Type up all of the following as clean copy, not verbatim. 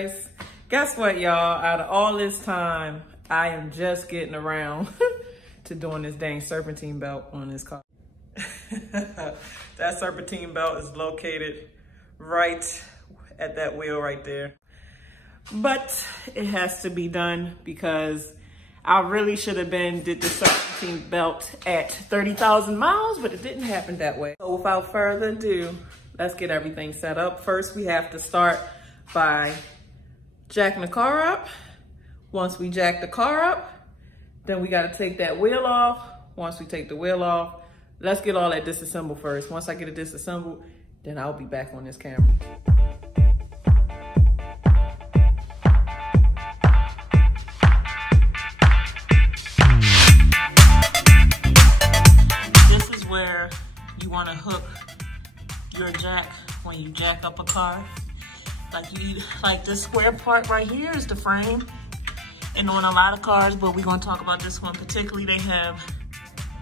guys. Guess what, y'all? Out of all this time, I am just getting around to doing this dang serpentine belt on this car. That serpentine belt is located right at that wheel right there. But it has to be done because I really should have did the serpentine belt at 30,000 miles, but it didn't happen that way. So without further ado, let's get everything set up. First, we have to start by jacking the car up. Once we jack the car up, then we gotta take that wheel off. Once we take the wheel off, let's get all that disassembled first. Once I get it disassembled, then I'll be back on this camera. This is where you wanna hook your jack when you jack up a car. Like this square part right here is the frame. And on a lot of cars, but we're gonna talk about this one particularly, they have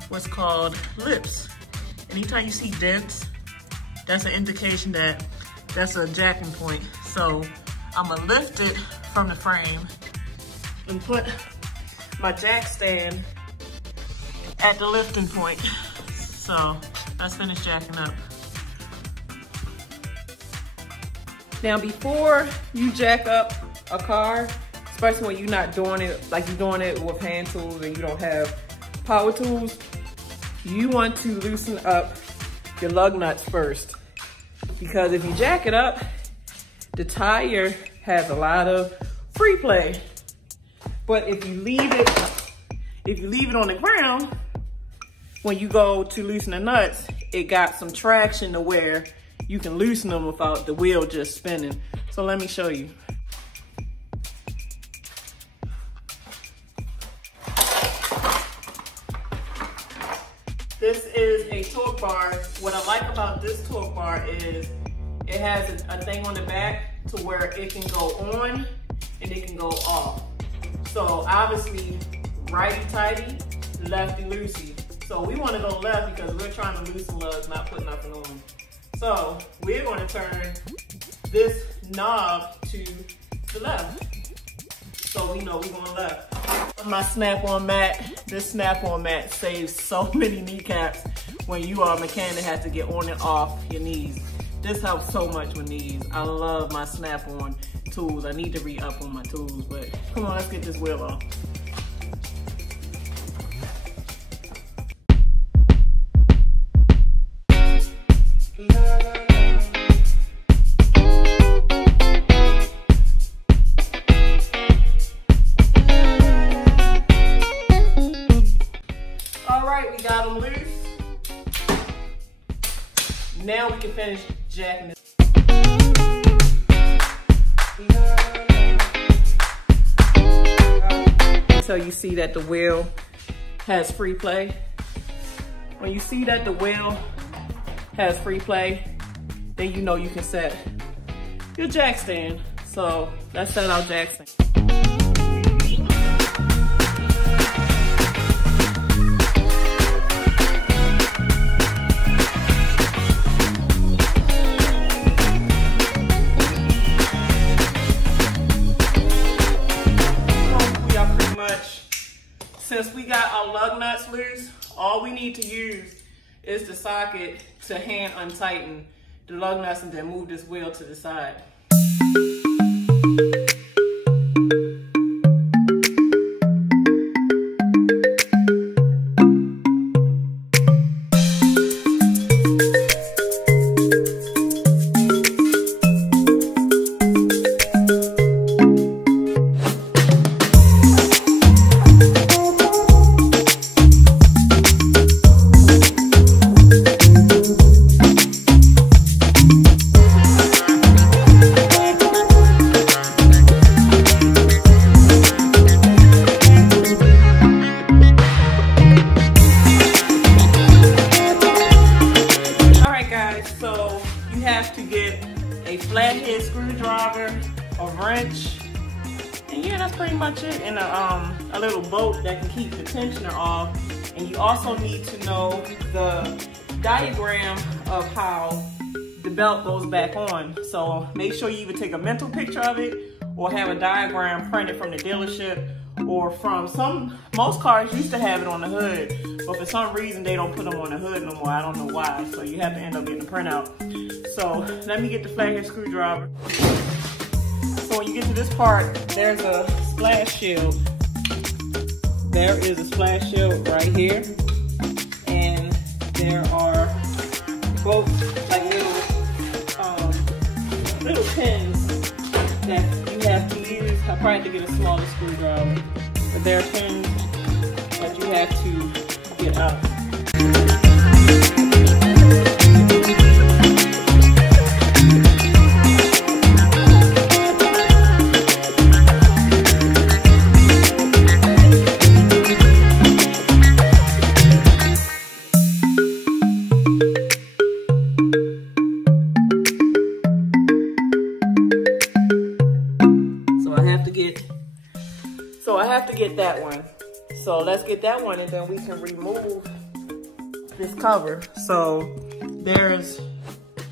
what's called lips. Anytime you see dents, that's an indication that that's a jacking point. So I'm gonna lift it from the frame and put my jack stand at the lifting point. So let's finish jacking up. Now, before you jack up a car, especially when you're not doing it like you're doing it with hand tools and you don't have power tools, you want to loosen up your lug nuts first. Because if you jack it up, the tire has a lot of free play. But if you leave it on the ground, when you go to loosen the nuts, it got some traction to where you can loosen them without the wheel just spinning. So let me show you. This is a torque bar. What I like about this torque bar is it has a thing on the back to where it can go on and it can go off. So obviously, righty-tighty, lefty-loosey. So we want to go left because we're trying to loosen lugs, not put nothing on. So we're going to turn this knob to the left. So we know we're going left. My snap-on mat, this snap-on mat saves so many kneecaps when you are a mechanic and have to get on and off your knees. This helps so much with knees. I love my snap-on tools. I need to re-up on my tools, but come on, let's get this wheel off. We got them loose. Now we can finish jacking this. So you see that the wheel has free play. When you see that the wheel has free play, then you know you can set your jack stand. So let's set our jack stand. Since we got our lug nuts loose, all we need to use is the socket to hand untighten the lug nuts and then move this wheel to the side. Flathead screwdriver, a wrench, and yeah, that's pretty much it. And a little bolt that can keep the tensioner off. And you also need to know the diagram of how the belt goes back on. So make sure you either take a mental picture of it or have a diagram printed from the dealership or from most cars used to have it on the hood, but for some reason they don't put them on the hood no more. I don't know why, so you have to end up getting a printout. So let me get the flathead screwdriver. So when you get to this part, there's a splash shield. There is a splash shield right here, and there are both like little pins that you have to use. I probably have to get a smaller screwdriver, but there are pins that you have to get out. I have to get that one. So let's get that one and then we can remove this cover. So there's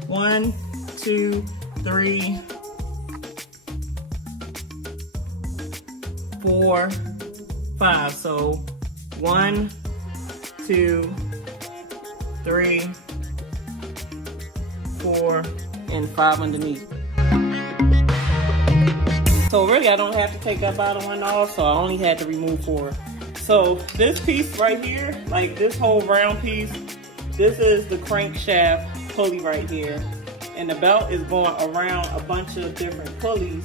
1, 2, 3, 4, 5. So 1, 2, 3, 4, and 5 underneath. So really, I don't have to take that bottom one off, so I only had to remove 4. So this piece right here, like this whole round piece, this is the crankshaft pulley right here. And the belt is going around a bunch of different pulleys,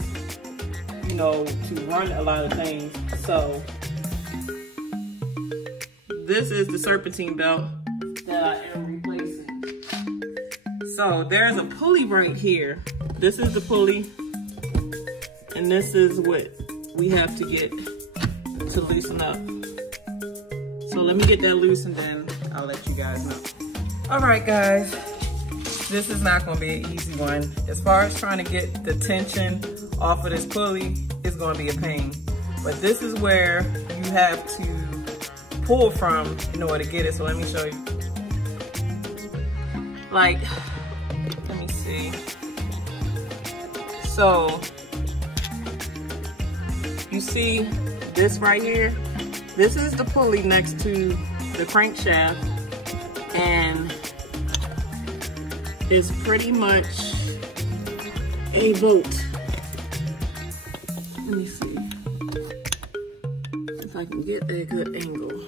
you know, to run a lot of things. So this is the Serpentine belt that I am replacing. So there's a pulley right here. This is the pulley. And this is what we have to get to loosen up. So let me get that loose and then I'll let you guys know. All right, guys, this is not gonna be an easy one. As far as trying to get the tension off of this pulley, it's gonna be a pain. But this is where you have to pull from in order to get it. So let me show you. Like, let me see. So, you see this right here? This is the pulley next to the crankshaft, and it's pretty much a bolt. Let me see if I can get a good angle.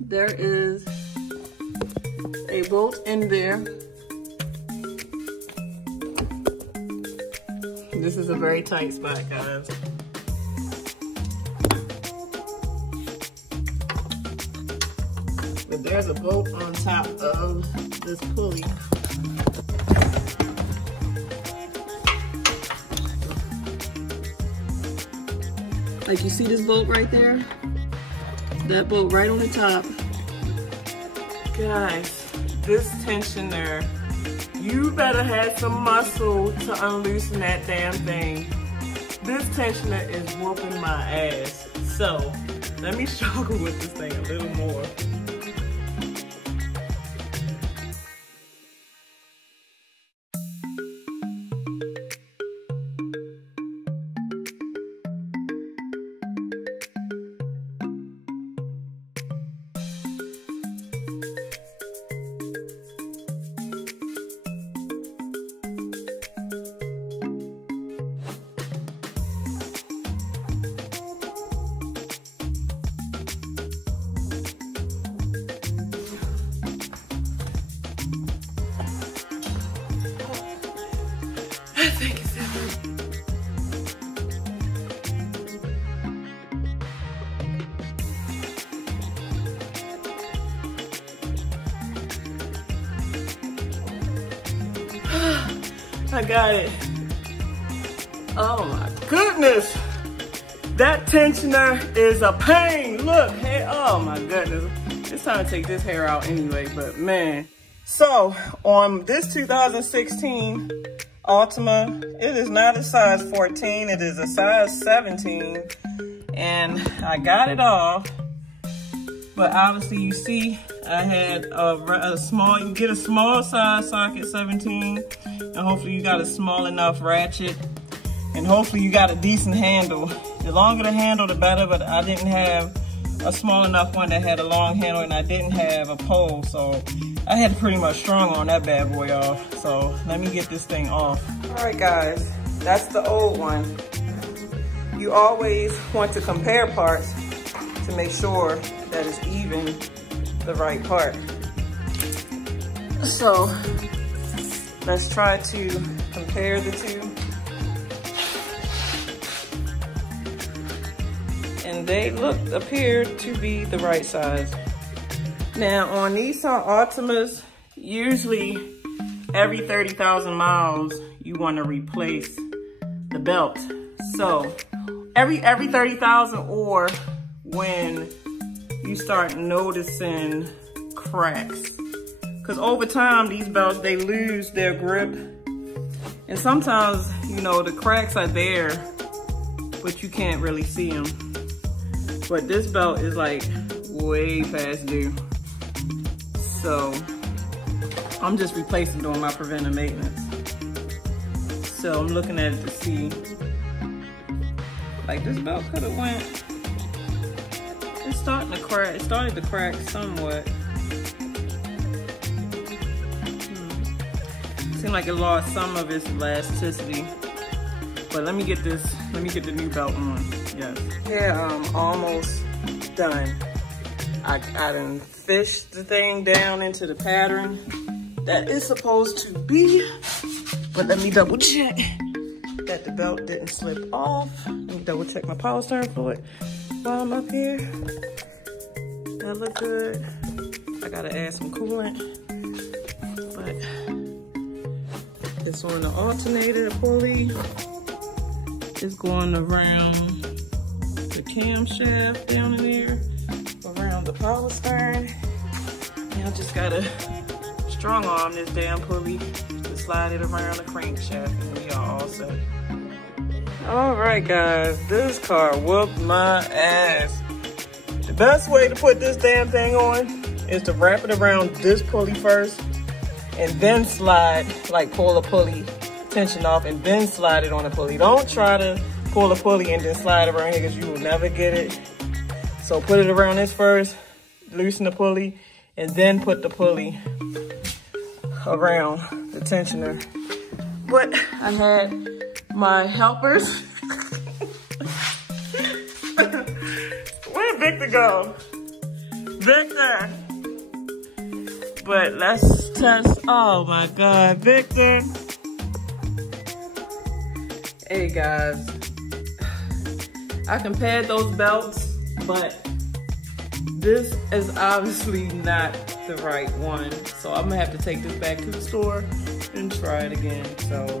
There is a bolt in there. This is a very tight spot, guys. But there's a bolt on top of this pulley. Like, you see this bolt right there? That bolt right on the top. Guys, this tensioner, you better have some muscle to unloosen that damn thing. This tensioner is whooping my ass. So, let me struggle with this thing a little more. I think it's everything. I got it. Oh my goodness. That tensioner is a pain. Look, hey, oh my goodness. It's time to take this hair out anyway, but man. So on this 2016 Altima, it is not a size 14, it is a size 17. And I got it off, But obviously you see I had a small, you get a small size socket 17, and hopefully you got a small enough ratchet, and hopefully you got a decent handle. The longer the handle, the better, but I didn't have a small enough one that had a long handle, and I didn't have a pole, so I had to pretty much strong on that bad boy off. So let me get this thing off. All right guys, that's the old one. You always want to compare parts to make sure that it's even the right part. So let's try to compare the two. And they appear to be the right size. Now on Nissan Altimas, usually every 30,000 miles, you want to replace the belt. So every 30,000, or when you start noticing cracks. Because over time, these belts, they lose their grip. And sometimes, you know, the cracks are there, but you can't really see them. But this belt is like way past due. So I'm just replacing, doing my preventive maintenance. So I'm looking at it to see, like this belt could have went, it's starting to crack, it started to crack somewhat. Seemed like it lost some of its elasticity. But let me get the new belt on, yes. Yeah, I'm almost done. I done fished the thing down into the pattern that it's supposed to be. But let me double check that the belt didn't slip off. Let me double check my power steering fluid while I'm up here. That look good. I gotta add some coolant. But it's on the alternator pulley. It's going around the camshaft down in there, around the power steering. Now I just gotta strong arm this damn pulley to slide it around the crankshaft, and we are all set. All right, guys, this car whooped my ass. The best way to put this damn thing on is to wrap it around this pulley first, and then slide, like pull the pulley tension off and then slide it on the pulley. Don't try to pull the pulley and then slide it around here, because you will never get it. So put it around this first, loosen the pulley, and then put the pulley around the tensioner. But I had my helpers. Where'd Victor go? Victor! But let's test, oh my God, Victor. Hey guys, I compared those belts, but this is obviously not the right one. So I'm gonna have to take this back to the store and try it again. So